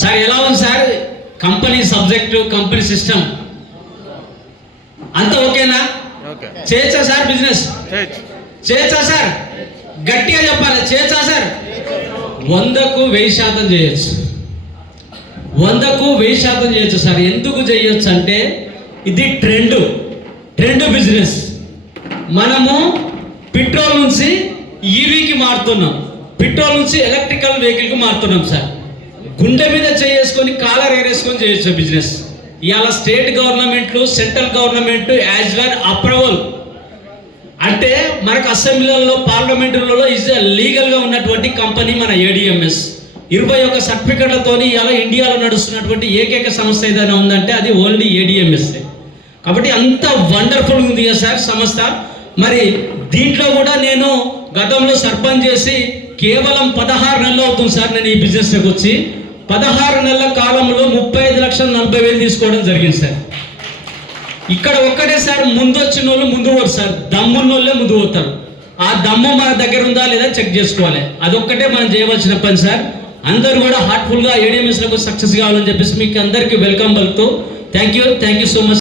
Sir ఎలా ఉంది sir company subject company system అంతా ఓకేనా? చేయొచ్చా సార్ బిజినెస్? చేయొచ్చా సార్? గట్టిగా చెప్పాలి, చేయొచ్చా సార్? 100కు 1000% చేయొచ్చు, 100కు 1000% చేయొచ్చు సార్. ఎందుకు చేయొచ్చు అంటే ఇది ట్రెండ్ బిజినెస్. మనము పెట్రోల్ నుంచి ఈవీకి మారుతున్నాం, పెట్రోల్ నుంచి ఎలక్ట్రికల్ వెహికల్కి మారుతున్నాం సార్. గుండె మీద చేసుకొని కాలర్ ఎగరేసుకొని చేయొచ్చు బిజినెస్. ఇవాళ స్టేట్ గవర్నమెంట్లు central government as well approval అంటే మనకు అసెంబ్లీలలో పార్లమెంటులలో ఈజ్ లీగల్గా ఉన్నటువంటి కంపెనీ మన ఏడిఎంఎస్. 21 సర్టిఫికెట్లతో ఇవాళ ఇండియాలో నడుస్తున్నటువంటి ఏకైక సంస్థ ఏదైనా ఉందంటే అది ఓన్లీ ఏడిఎంఎస్. కాబట్టి అంత వండర్ఫుల్ ఉంది కదా సార్ సంస్థ. మరి దీంట్లో కూడా నేను గతంలో సర్పంచ్ చేసి కేవలం 16 నెలలు అవుతుంది సార్ నేను ఈ బిజినెస్లోకి వచ్చి. 16 నెలల కాలంలో 35,40,000 తీసుకోవడం జరిగింది సార్. ఇక్కడ ఒక్కటే సార్, ముందు వచ్చిన వాళ్ళు ముందు పోరు సార్, దమ్మున్న వాళ్ళే ముందు పోతారు. ఆ దమ్ము మన దగ్గర ఉందా లేదా చెక్ చేసుకోవాలి, అదొక్కటే మనం చేయవలసిన పని సార్. అందరూ కూడా హార్ట్ఫుల్గా ఏడిఎంఎస్లకు సక్సెస్ కావాలని చెప్పేసి మీకు అందరికీ వెల్కమ్ పలుకుతూ థ్యాంక్ యూ సో మచ్.